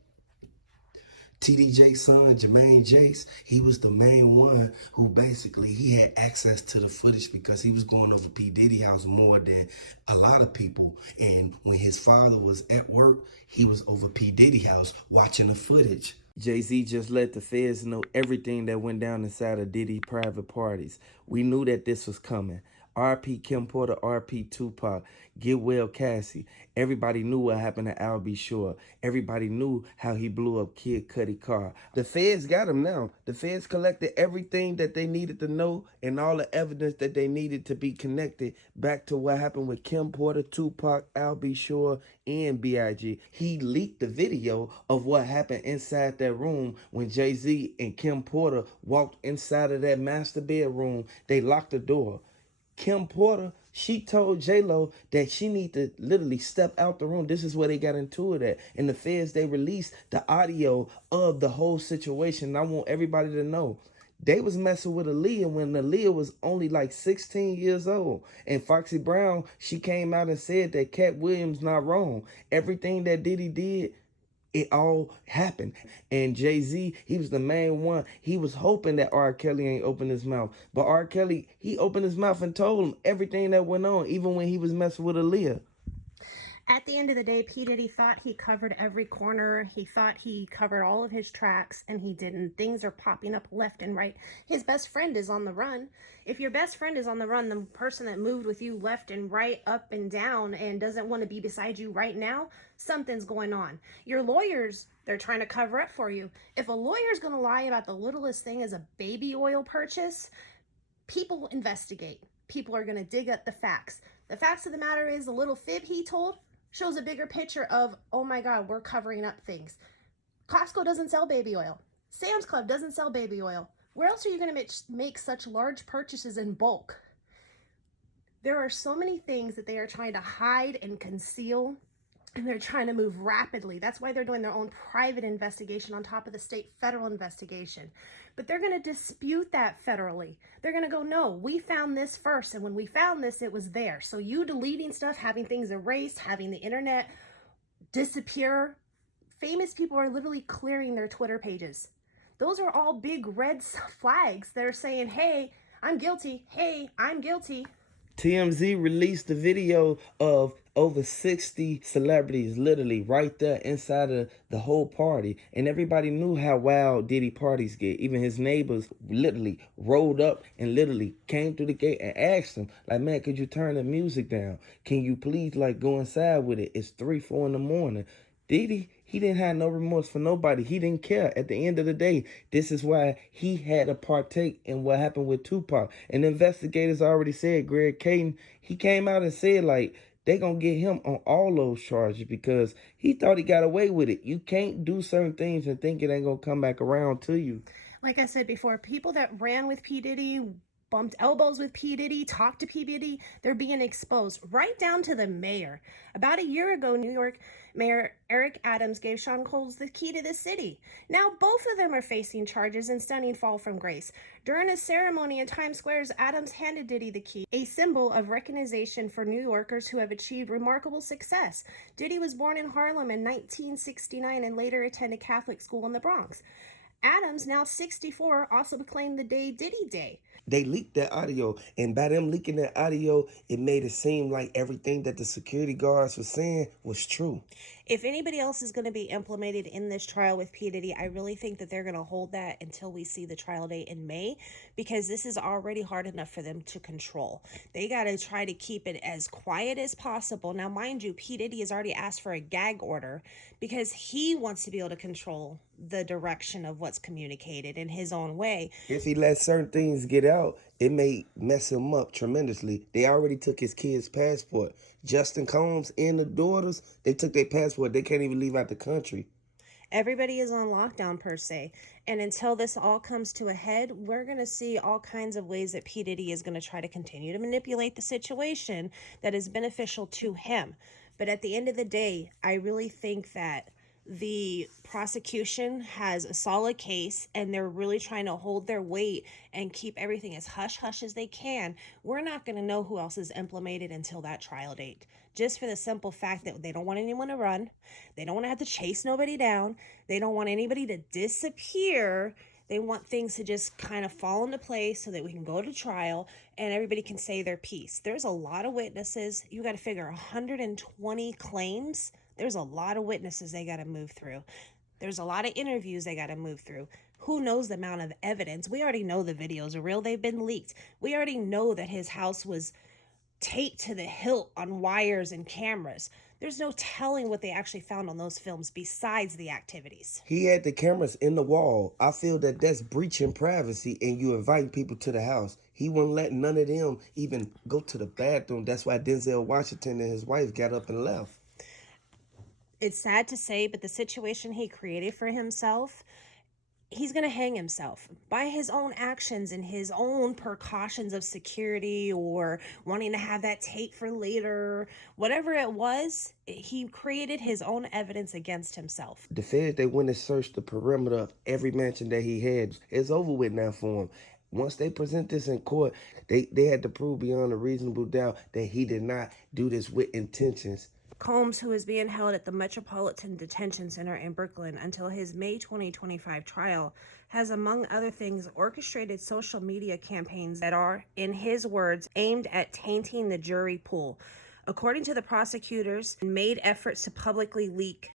TD Jake's son, Jermaine Jakes, he was the main one who basically, he had access to the footage because he was going over P. Diddy house more than a lot of people. And when his father was at work, he was over P. Diddy house watching the footage. Jay-Z just let the feds know everything that went down inside of Diddy private parties. We knew that this was coming. RP Kim Porter, RP Tupac, Get Well Cassie. Everybody knew what happened to Al B. Shore. Everybody knew how he blew up Kid Cudi car. The feds got him now. The feds collected everything that they needed to know and all the evidence that they needed to be connected back to what happened with Kim Porter, Tupac, Al B. Shore, and B.I.G. He leaked the video of what happened inside that room when Jay-Z and Kim Porter walked inside of that master bedroom. They locked the door. Kim Porter, she told J-Lo that she need to literally step out the room. This is where they got into it at. And the feds, they released the audio of the whole situation. And I want everybody to know, they was messing with Aaliyah when Aaliyah was only like 16 years old. And Foxy Brown, she came out and said that Cat Williams not wrong. Everything that Diddy did, it all happened. And Jay-Z, he was the main one. He was hoping that R. Kelly ain't opened his mouth. But R. Kelly, he opened his mouth and told him everything that went on, even when he was messing with Aaliyah. At the end of the day, P. Diddy thought he covered every corner. He thought he covered all of his tracks, and he didn't. Things are popping up left and right. His best friend is on the run. If your best friend is on the run, the person that moved with you left and right, up and down, and doesn't want to be beside you right now, something's going on. Your lawyers, they're trying to cover up for you. If a lawyer's going to lie about the littlest thing as a baby oil purchase, people investigate. People are going to dig up the facts. The facts of the matter is the little fib he told shows a bigger picture of, oh my God, we're covering up things. Costco doesn't sell baby oil. Sam's Club doesn't sell baby oil. Where else are you going to make such large purchases in bulk? There are so many things that they are trying to hide and conceal, and they're trying to move rapidly. That's why they're doing their own private investigation on top of the state federal investigation. But they're going to dispute that federally. They're going to go, no, we found this first. And when we found this, it was there. So you deleting stuff, having things erased, having the internet disappear. Famous people are literally clearing their Twitter pages. Those are all big red flags that are saying, hey, I'm guilty. Hey, I'm guilty. TMZ released the video of over 60 celebrities literally right there inside of the whole party. And everybody knew how wild Diddy parties get. Even his neighbors literally rolled up and literally came through the gate and asked him, like, man, could you turn the music down? Can you please, like, go inside with it? It's 3, 4 in the morning. Diddy, he didn't have no remorse for nobody. He didn't care. At the end of the day, this is why he had to partake in what happened with Tupac. And investigators already said, Greg Caden, he came out and said, like, they gonna get him on all those charges because he thought he got away with it. You can't do certain things and think it ain't gonna come back around to you. Like I said before, people that ran with P. Diddy, bumped elbows with P. Diddy, talked to P. Diddy, they're being exposed right down to the mayor. About a year ago, New York Mayor Eric Adams gave Sean Coles the key to the city. Now both of them are facing charges and stunning fall from grace. During a ceremony in Times Square, Adams handed Diddy the key, a symbol of recognition for New Yorkers who have achieved remarkable success. Diddy was born in Harlem in 1969 and later attended Catholic school in the Bronx. Adams, now 64, also proclaimed the day Diddy Day. They leaked that audio, and by them leaking that audio, it made it seem like everything that the security guards were saying was true. If anybody else is going to be implemented in this trial with P. Diddy, I really think that they're going to hold that until we see the trial date in May, because this is already hard enough for them to control. They got to try to keep it as quiet as possible. Now, mind you, P. Diddy has already asked for a gag order because he wants to be able to control the direction of what's communicated in his own way. If he lets certain things get out, it may mess him up tremendously. They already took his kid's passport. Justin Combs and the daughters, they took their passport. They can't even leave out the country. Everybody is on lockdown per se. And until this all comes to a head, we're going to see all kinds of ways that P. Diddy is going to try to continue to manipulate the situation that is beneficial to him. But at the end of the day, I really think that the prosecution has a solid case and they're really trying to hold their weight and keep everything as hush-hush as they can. We're not going to know who else is implemented until that trial date, just for the simple fact that they don't want anyone to run. They don't want to have to chase nobody down. They don't want anybody to disappear. They want things to just kind of fall into place so that we can go to trial and everybody can say their piece. There's a lot of witnesses. You got to figure 120 claims. There's a lot of witnesses they got to move through. There's a lot of interviews they got to move through. Who knows the amount of evidence? We already know the videos are real. They've been leaked. We already know that his house was taped to the hilt on wires and cameras. There's no telling what they actually found on those films besides the activities. He had the cameras in the wall. I feel that that's breaching privacy and you inviting people to the house. He wouldn't let none of them even go to the bathroom. That's why Denzel Washington and his wife got up and left. It's sad to say, but the situation he created for himself, he's going to hang himself by his own actions and his own precautions of security or wanting to have that tape for later. Whatever it was, he created his own evidence against himself. The feds, they went and searched the perimeter of every mansion that he had. It's over with now for him. Once they present this in court, they had to prove beyond a reasonable doubt that he did not do this with intentions. Combs, who is being held at the Metropolitan Detention Center in Brooklyn until his May 2025 trial, has, among other things, orchestrated social media campaigns that are, in his words, aimed at tainting the jury pool. According to the prosecutors, made efforts to publicly leak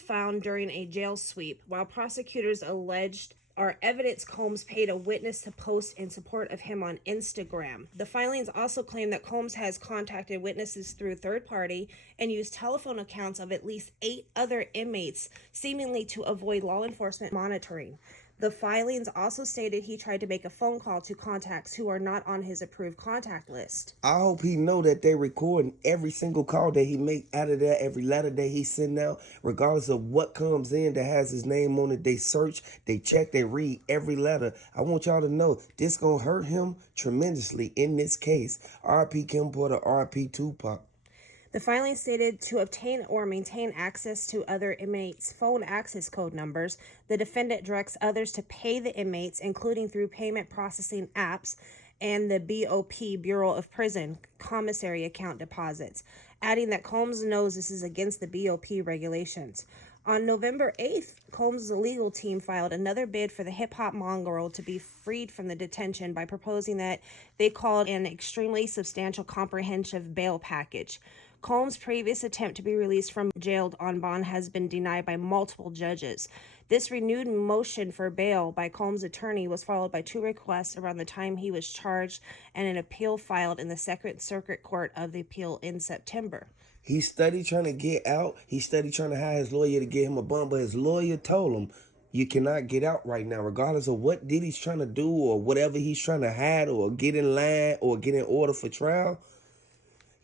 found during a jail sweep, while prosecutors alleged are evidence Combs paid a witness to post in support of him on Instagram. The filings also claim that Combs has contacted witnesses through third party and used telephone accounts of at least 8 other inmates, seemingly to avoid law enforcement monitoring. The filings also stated he tried to make a phone call to contacts who are not on his approved contact list. I hope he know that they recording every single call that he make out of there, every letter that he send out, regardless of what comes in that has his name on it. They search, they check, they read every letter. I want y'all to know this gonna hurt him tremendously in this case. R.P. Kim Porter, R.P. Tupac. The filing stated to obtain or maintain access to other inmates' phone access code numbers, the defendant directs others to pay the inmates, including through payment processing apps and the BOP, Bureau of Prison, commissary account deposits, adding that Combs knows this is against the BOP regulations. On November 8th, Combs' legal team filed another bid for the hip-hop mongrel to be freed from the detention by proposing that they called an extremely substantial comprehensive bail package. Combs' previous attempt to be released from jail on bond has been denied by multiple judges. This renewed motion for bail by Combs' attorney was followed by 2 requests around the time he was charged and an appeal filed in the Second Circuit Court of the Appeal in September. He studied trying to get out. He studied trying to hire his lawyer to get him a bond, but his lawyer told him, you cannot get out right now, regardless of what Diddy's trying to do or whatever he's trying to hide or get in line or get in order for trial.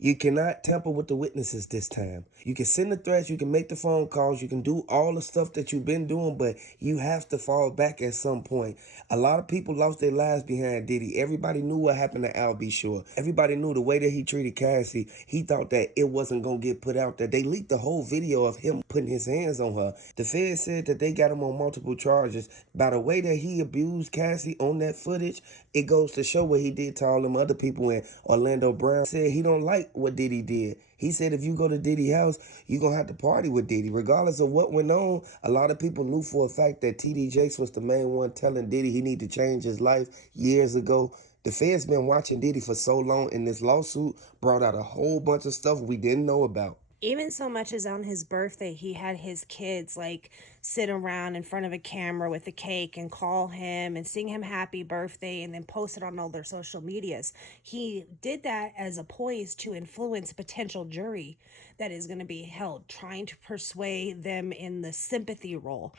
You cannot tamper with the witnesses this time. You can send the threats, you can make the phone calls, you can do all the stuff that you've been doing, but you have to fall back at some point. A lot of people lost their lives behind Diddy. Everybody knew what happened to Al B. Shore. Everybody knew the way that he treated Cassie. He thought that it wasn't going to get put out there. They leaked the whole video of him putting his hands on her. The Fed said that they got him on multiple charges. By the way that he abused Cassie on that footage, it goes to show what he did to all them other people. And Orlando Brown said he don't like what Diddy did. He said if you go to Diddy's house, you're going to have to party with Diddy. Regardless of what went on, a lot of people knew for a fact that T.D. Jakes was the main one telling Diddy he needed to change his life years ago. The Fed's been watching Diddy for so long, and this lawsuit brought out a whole bunch of stuff we didn't know about. Even so much as on his birthday, he had his kids like sit around in front of a camera with a cake and call him and sing him happy birthday and then post it on all their social medias. He did that as a poise to influence a potential jury that is going to be held, trying to persuade them in the sympathy role.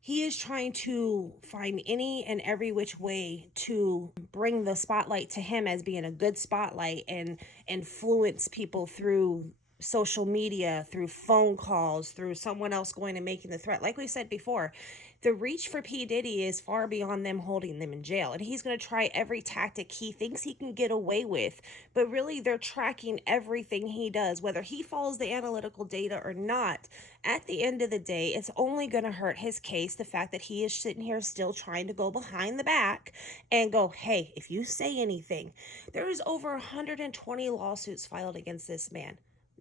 He is trying to find any and every which way to bring the spotlight to him as being a good spotlight and influence people through social media, through phone calls, through someone else going and making the threat. Like we said before, the reach for P. Diddy is far beyond them holding them in jail. And he's going to try every tactic he thinks he can get away with. But really, they're tracking everything he does, whether he follows the analytical data or not. At the end of the day, it's only going to hurt his case, the fact that he is sitting here still trying to go behind the back and go, hey, if you say anything, there is over 120 lawsuits filed against this man.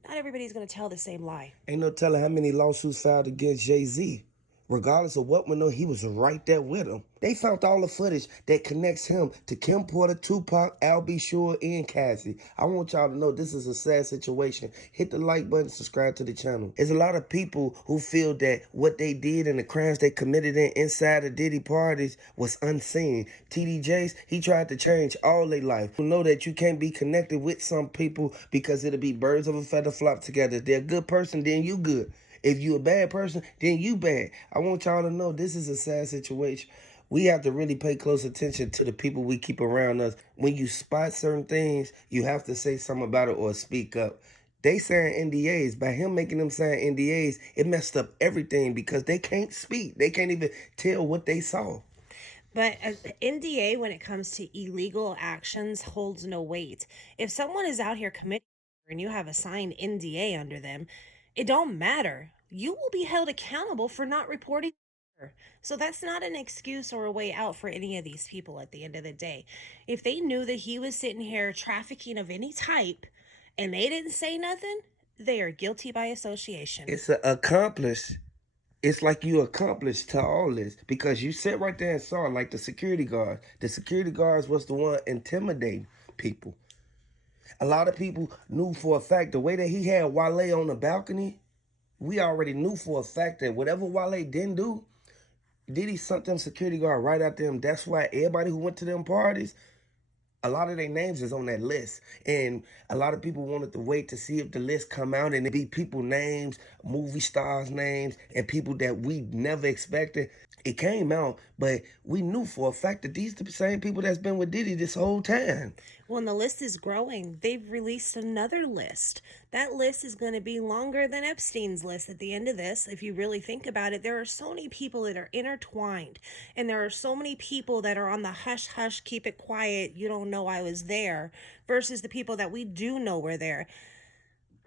Not everybody's going to tell the same lie. Ain't no telling how many lawsuits filed against Jay-Z. Regardless of what went on, he was right there with him. They found all the footage that connects him to Kim Porter, Tupac, Al B. Sure, and Cassie. I want y'all to know this is a sad situation. Hit the like button, subscribe to the channel. There's a lot of people who feel that what they did and the crimes they committed inside the Diddy parties was unseen. TD Jakes, he tried to change all their life. You know that you can't be connected with some people because it'll be birds of a feather flock together. If they're a good person, then you good. If you a bad person, then you bad. I want y'all to know this is a sad situation. We have to really pay close attention to the people we keep around us. When you spot certain things, you have to say something about it or speak up. They signed NDAs. By him making them sign NDAs, it messed up everything because they can't speak. They can't even tell what they saw. But NDA, when it comes to illegal actions, holds no weight. If someone is out here committing and you have a signed NDA under them, it don't matter. You will be held accountable for not reporting. So that's not an excuse or a way out for any of these people at the end of the day. If they knew that he was sitting here trafficking of any type and they didn't say nothing, they are guilty by association. It's an accomplice. It's like you accomplished to all this because you sit right there and saw like the security guards. The security guards was the one intimidating people. A lot of people knew for a fact the way that he had Wale on the balcony, we already knew for a fact that whatever Wale didn't do, Diddy sent them security guard right after him. That's why everybody who went to them parties, a lot of their names is on that list. And a lot of people wanted to wait to see if the list come out and it be people names, movie stars names, and people that we never expected. It came out, but we knew for a fact that these the same people that's been with Diddy this whole time. When the list is growing, they've released another list. That list is going to be longer than Epstein's list at the end of this. If you really think about it, there are so many people that are intertwined, and there are so many people that are on the hush hush, keep it quiet, you don't know I was there, versus the people that we do know were there.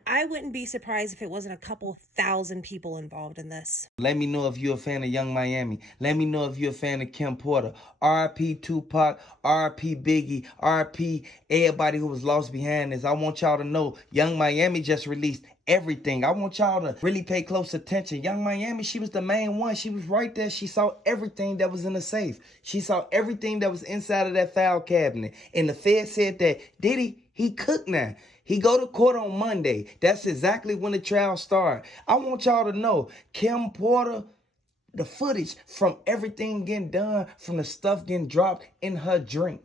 I wouldn't be surprised if it wasn't a couple thousand people involved in this. Let me know if you're a fan of Young Miami. Let me know if you're a fan of Kim Porter. R.I.P. Tupac, R.I.P. Biggie, R.I.P. everybody who was lost behind this. I want y'all to know Young Miami just released everything. I want y'all to really pay close attention. Young Miami, she was the main one. She was right there. She saw everything that was in the safe. She saw everything that was inside of that file cabinet. And the Fed said that Diddy, he cooked now. He go to court on Monday. That's exactly when the trial started. I want y'all to know, Kim Porter, the footage from everything getting done, from the stuff getting dropped in her drink,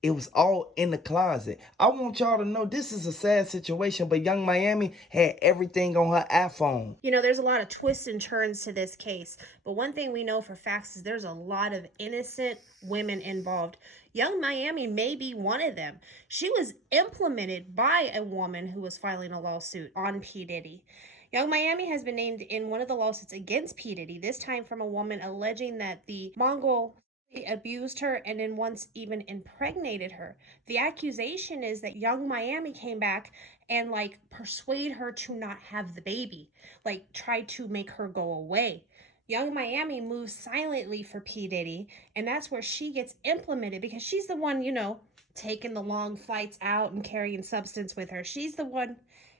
it was all in the closet. I want y'all to know this is a sad situation, but Young Miami had everything on her iPhone. You know, there's a lot of twists and turns to this case, but one thing we know for facts is there's a lot of innocent women involved. Young Miami may be one of them. She was implemented by a woman who was filing a lawsuit on P. Diddy. Young Miami has been named in one of the lawsuits against P. Diddy, this time from a woman alleging that the Mongol abused her and then once even impregnated her. The accusation is that Young Miami came back and like persuade her to not have the baby, like tried to make her go away. Young Miami moves silently for P. Diddy, and that's where she gets implemented because she's the one, you know, taking the long flights out and carrying substance with her. She's the one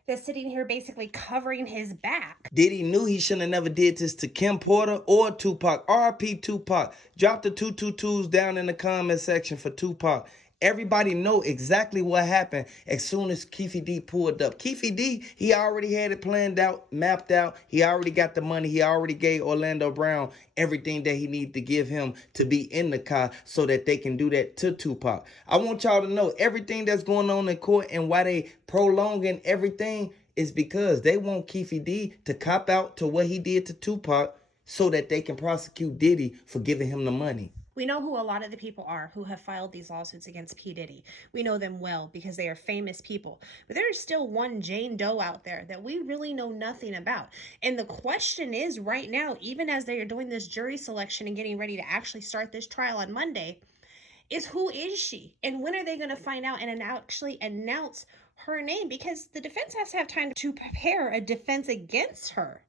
that's sitting here basically covering his back. Diddy knew he shouldn't have never did this to Kim Porter or Tupac. R.I.P. Tupac. Drop the 222s down in the comment section for Tupac. Everybody know exactly what happened as soon as Keefe D pulled up. Keefe D, he already had it planned out, mapped out. He already got the money. He already gave Orlando Brown everything that he needed to give him to be in the car so that they can do that to Tupac. I want y'all to know everything that's going on in court and why they prolonging everything is because they want Keefe D to cop out to what he did to Tupac so that they can prosecute Diddy for giving him the money. We know who a lot of the people are who have filed these lawsuits against P. Diddy. We know them well because they are famous people. But there is still one Jane Doe out there that we really know nothing about. And the question is right now, even as they are doing this jury selection and getting ready to actually start this trial on Monday, is who is she? And when are they going to find out and actually announce her name? Because the defense has to have time to prepare a defense against her.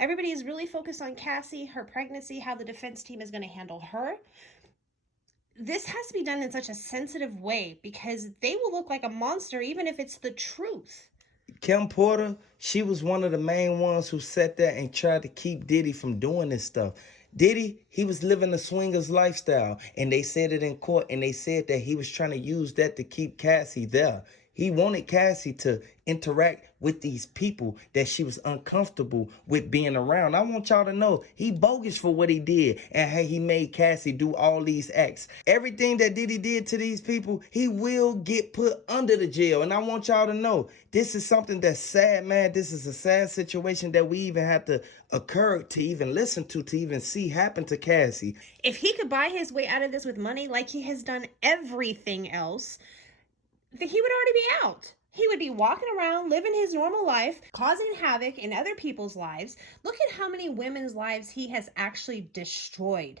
Everybody is really focused on Cassie, her pregnancy, how the defense team is going to handle her. This has to be done in such a sensitive way because they will look like a monster even if it's the truth. Kim Porter, she was one of the main ones who sat there and tried to keep Diddy from doing this stuff. Diddy, he was living a swingers lifestyle, and they said it in court, and they said that he was trying to use that to keep Cassie there. He wanted Cassie to interact with these people that she was uncomfortable with being around. I want y'all to know he bogus for what he did and how he made Cassie do all these acts. Everything that Diddy did to these people, he will get put under the jail. And I want y'all to know this is something that's sad, man. This is a sad situation that we even have to occur to even listen to even see happen to Cassie. If he could buy his way out of this with money like he has done everything else, he would already be out. He would be walking around, living his normal life, causing havoc in other people's lives. Look at how many women's lives he has actually destroyed.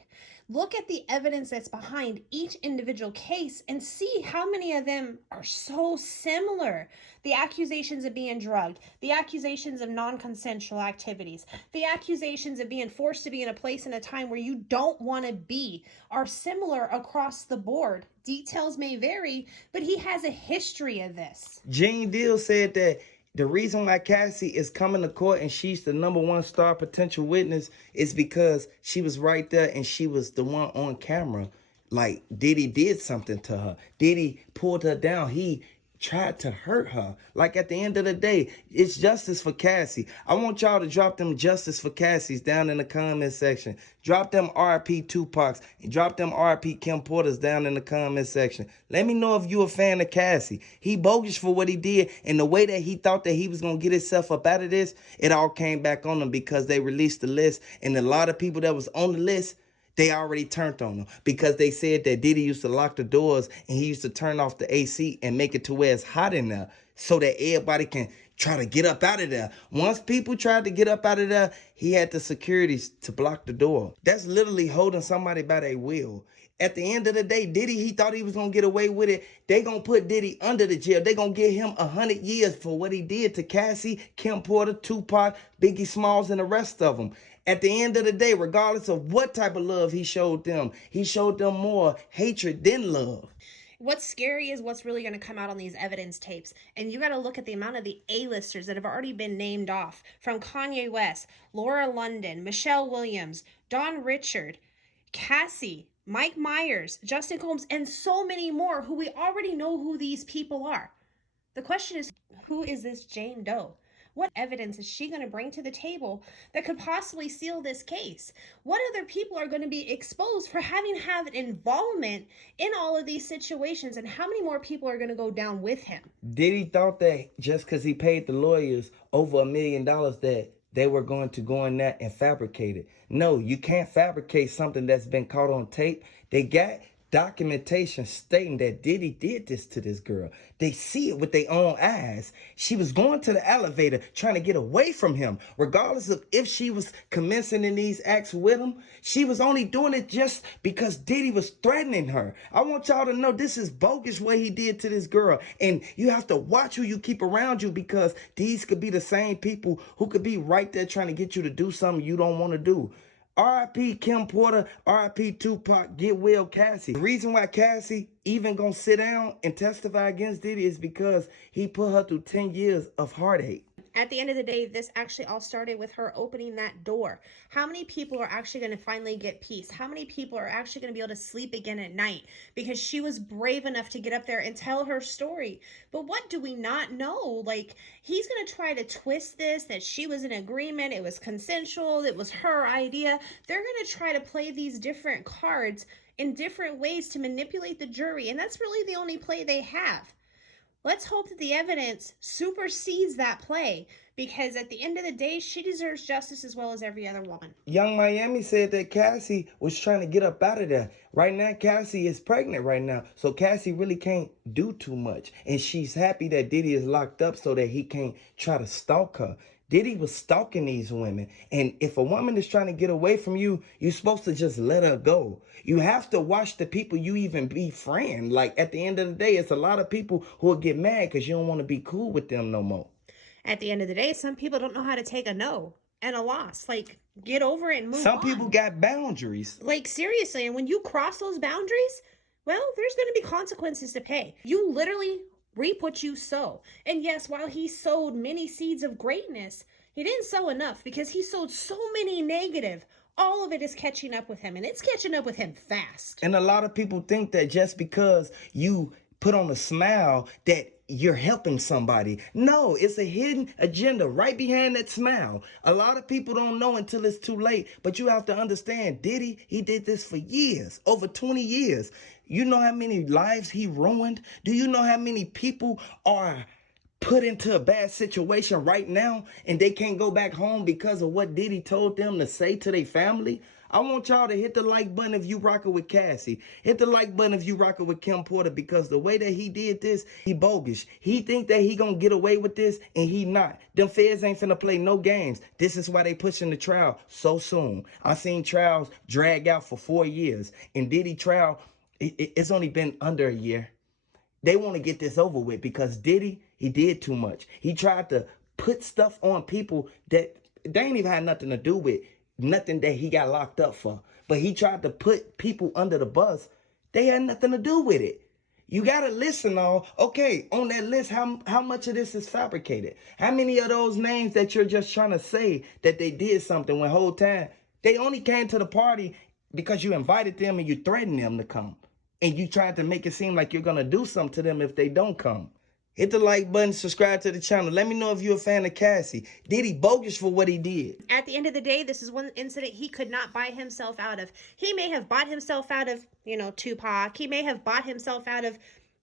Look at the evidence that's behind each individual case and see how many of them are so similar. The accusations of being drugged, the accusations of non-consensual activities, the accusations of being forced to be in a place and a time where you don't want to be are similar across the board. Details may vary, but he has a history of this. Gene Deal said that the reason why Cassie is coming to court and she's the #1 star potential witness is because she was right there and she was the one on camera. Like Diddy did something to her. Diddy pulled her down. He tried to hurt her. Like at the end of the day, it's justice for Cassie. I want y'all to drop them justice for Cassies down in the comment section. Drop them RP Tupacs and drop them RP Kim Porters down in the comment section. Let me know if you a fan of Cassie. He bogus for what he did, and the way that he thought that he was gonna get himself up out of this, it all came back on him because they released the list, and a lot of people that was on the list, they already turned on him because they said that Diddy used to lock the doors and he used to turn off the AC and make it to where it's hot in there so that everybody can try to get up out of there. Once people tried to get up out of there, he had the securities to block the door. That's literally holding somebody by their will. At the end of the day, Diddy, he thought he was going to get away with it. They going to put Diddy under the jail. They going to give him 100 years for what he did to Cassie, Kim Porter, Tupac, Biggie Smalls, and the rest of them. At the end of the day, regardless of what type of love he showed them more hatred than love. What's scary is what's really going to come out on these evidence tapes. And you got to look at the amount of the A-listers that have already been named off. From Kanye West, Laura London, Michelle Williams, Don Richard, Cassie, Mike Myers, Justin Combs, and so many more who we already know who these people are. The question is, who is this Jane Doe? What evidence is she going to bring to the table that could possibly seal this case? What other people are going to be exposed for having had involvement in all of these situations? And how many more people are going to go down with him? Diddy thought that just because he paid the lawyers over $1 million that they were going to go in there and fabricate it. No, you can't fabricate something that's been caught on tape. They got documentation stating that Diddy did this to this girl. They see it with their own eyes. She was going to the elevator trying to get away from him. Regardless of if she was commencing in these acts with him, she was only doing it just because Diddy was threatening her. I want y'all to know this is bogus what he did to this girl. And you have to watch who you keep around you because these could be the same people who could be right there trying to get you to do something you don't want to do. R.I.P. Kim Porter, R.I.P. Tupac, get well Cassie. The reason why Cassie even gonna sit down and testify against Diddy is because he put her through 10 years of heartache. At the end of the day, this actually all started with her opening that door. How many people are actually going to finally get peace? How many people are actually going to be able to sleep again at night because she was brave enough to get up there and tell her story? But what do we not know? Like, he's going to try to twist this, that she was in agreement, it was consensual, it was her idea. They're going to try to play these different cards in different ways to manipulate the jury, and that's really the only play they have. Let's hope that the evidence supersedes that play because at the end of the day, she deserves justice as well as every other woman. Young Miami said that Cassie was trying to get up out of there. Right now, Cassie is pregnant right now, so Cassie really can't do too much. And she's happy that Diddy is locked up so that he can't try to stalk her. Diddy was stalking these women. And if a woman is trying to get away from you, you're supposed to just let her go. You have to watch the people you even befriend. Like, at the end of the day, it's a lot of people who will get mad because you don't want to be cool with them no more. At the end of the day, some people don't know how to take a no and a loss. Like, get over it and move on. Some people got boundaries. Like, seriously, and when you cross those boundaries, well, there's going to be consequences to pay. You literally Reap what you sow. And yes, while he sowed many seeds of greatness, he didn't sow enough because he sowed so many negative. All of it is catching up with him, and it's catching up with him fast. And a lot of people think that just because you put on a smile that you're helping somebody. No, it's a hidden agenda right behind that smile. A lot of people don't know until it's too late. But you have to understand, Diddy, he did this for years, over 20 years. You know how many lives he ruined? Do you know how many people are put into a bad situation right now and they can't go back home because of what Diddy told them to say to their family? I want y'all to hit the like button if you rocking with Cassie. Hit the like button if you rocking with Kim Porter, because the way that he did this, he bogus. He think that he gonna get away with this and he not. Them feds ain't finna play no games. This is why they pushing the trial so soon. I seen trials drag out for 4 years, and Diddy trial, it's only been under a year. They want to get this over with because Diddy, he did too much. He tried to put stuff on people that they ain't even had nothing to do with, nothing that he got locked up for. But he tried to put people under the bus. They had nothing to do with it. You got to listen on, okay, on that list, how much of this is fabricated? How many of those names that you're just trying to say that they did something when whole time they only came to the party because you invited them and you threatened them to come? And you tried to make it seem like you're going to do something to them if they don't come. Hit the like button, subscribe to the channel. Let me know if you're a fan of Cassie. Diddy bogus for what he did. At the end of the day, this is one incident he could not buy himself out of. He may have bought himself out of, Tupac. He may have bought himself out of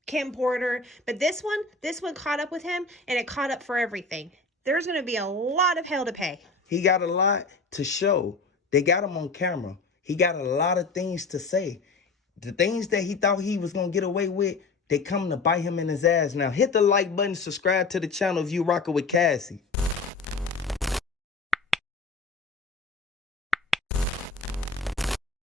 Kim Porter. But this one caught up with him, and it caught up for everything. There's going to be a lot of hell to pay. He got a lot to show. They got him on camera. He got a lot of things to say. The things that he thought he was going to get away with, they come to bite him in his ass now. Hit the like button, subscribe to the channel if you rocking with Cassie.